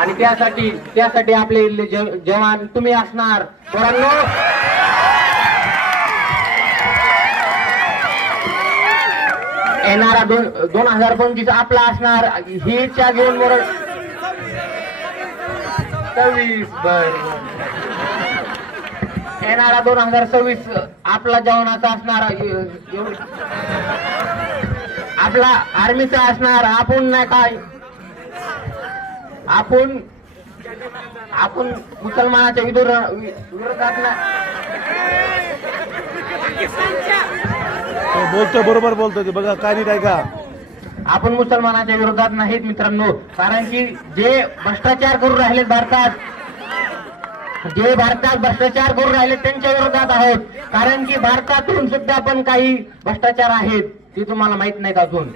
आणि त्यासाठी आपले जवान तुम्ही असणार पोरांनो. येणारा 2025 आपला असणार. ही इच्छा घेऊन मोर 26 येणारा 2026 आपला जवानाचा असणार. आपला आर्मीचा असणार. आपण नाही काय आपण मुसलमानाच्या विरोधात बोलतो, बरोबर बोलतो ते. बघा काय नाही का, आपण मुसलमानाच्या विरोधात नाहीत मित्रांनो. कारण की जे भ्रष्टाचार करून राहिले भारतात भ्रष्टाचार करून राहिले त्यांच्या विरोधात आहोत. कारण की भारतातून सुद्धा पण काही भ्रष्टाचार आहेत ते तुम्हाला माहित नाहीत अजून.